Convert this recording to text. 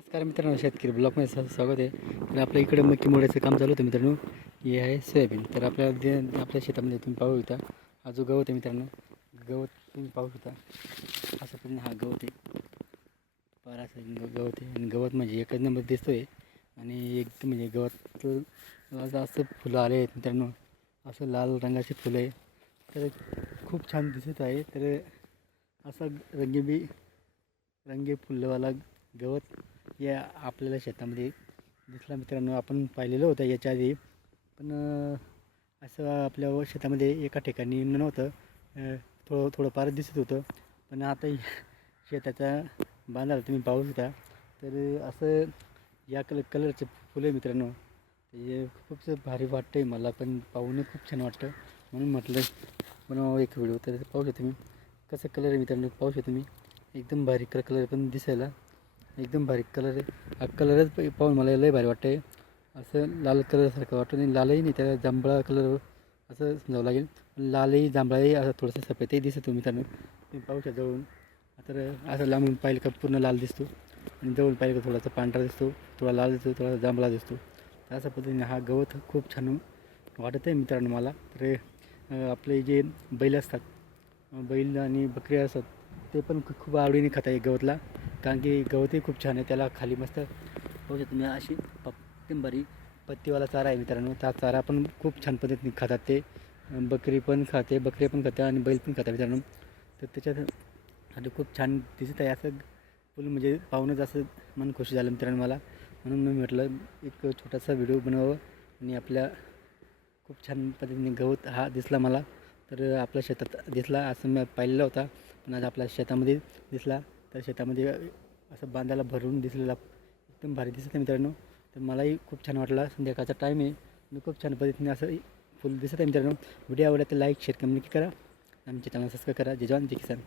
नमस्कार मित्रांनो शेतकरी ब्लॉकमध्ये स- स्वागत आहे. तर आपल्या इकडे मक्की मोडायचं काम चालू होतं मित्रांनो. हे आहे सोयाबीन. तर आपल्या जे आपल्या शेतामध्ये तुम्ही पाहू शकता हा जो गवत आहे मित्रांनो गवत तुम्ही पाहू शकता. असं पण हा गवत आहे. पारा असं गवत आहे. आणि गवत म्हणजे एकच नंबर दिसतो आहे आणि एक म्हणजे गवत असं असं फुलं आले आहेत मित्रांनो. असं लाल रंगाची फुलं आहे. तर खूप छान दिसत आहे. तर असा रंगीबी रंगी फुलंवाला गवत या आपल्याला शेतामध्ये दिसला मित्रांनो आपण पाहिलेलं होतं याच्या आधी. पण असं आपल्या शेतामध्ये एका ठिकाणी नव्हतं. थोडं थोडंफार दिसत होतं. पण आता शेताचा बांधाला तुम्ही पाहू शकता. तर असं या कल कलरचे फुलं आहे मित्रांनो. हे खूपच भारी वाटतं आहे मला पण पाहून खूप छान वाटतं. म्हणून म्हटलं बनवावं एक व्हिडिओ. तर पाहू शकता तुम्ही. कसं कलर आहे मित्रांनो पाहू शकता तुम्ही. एकदम भारी कलर कलर पण दिसायला. एकदम भारी कलर आहे. हा कलरच पाहून मला लय भारी वाटतं आहे असं लाल कलरसारखं वाटतं आणि लालही नाही त्याला जांभळा कलर असं समजावं लागेल. लालही जांभळाही असं थोडंसं सफेदही दिसतो मित्रांनो तुम्ही पाहू शकता जवळून. तर असं लांबून पाहिलं का पूर्ण लाल दिसतो. आणि जवळून पाहिलं का थोडासा पांढरा दिसतो. थोडा लाल दिसतो थोडासा जांभळा दिसतो. तर अशा पद्धतीने हा गवत खूप छान वाटत आहे मित्रांनो मला. तर आपले जे बैल असतात बैल आणि बकरी असतात ते पण खूप आवडीने खाता आहे गवतला. कारण की गवतही खूप छान आहे त्याला खाली मस्त पाहू शकतो तुम्ही अशी पत्तींबारी पत्तीवाला चारा आहे मित्रांनो. त्या चारा पण खूप छान पद्धतीने खातात ते. बकरी पण खाते बकरी पण खाते आणि बैल पण खातात मित्रांनो. तर त्याच्यात आणि खूप छान दिसत आहे असं फुल म्हणजे पाहूनच असं मन खुश झालं मित्रांनो मला. म्हणून मी म्हटलं एक छोटासा व्हिडिओ बनवावं आणि आपल्या खूप छान पद्धतीने गवत हा दिसला मला. तर आपल्या शेतात दिसला असं मी पाहिलेला होता. पण आज आपल्या शेतामध्ये दिसला तर शेतामध्ये असं बांधाला भरून दिसलेला एकदम भारी दिसत आहे मित्रांनो. तर मलाही खूप छान वाटला. संध्याकाळचा टाईम आहे. मी खूप छान पद्धतीने असं फुल दिसत आहे मित्रांनो. व्हिडिओ आवडला तर लाईक शेअर कम्युनिकेट करा. आमच्या चॅनल सबस्क्राईब करा. जय जवान जय किसान.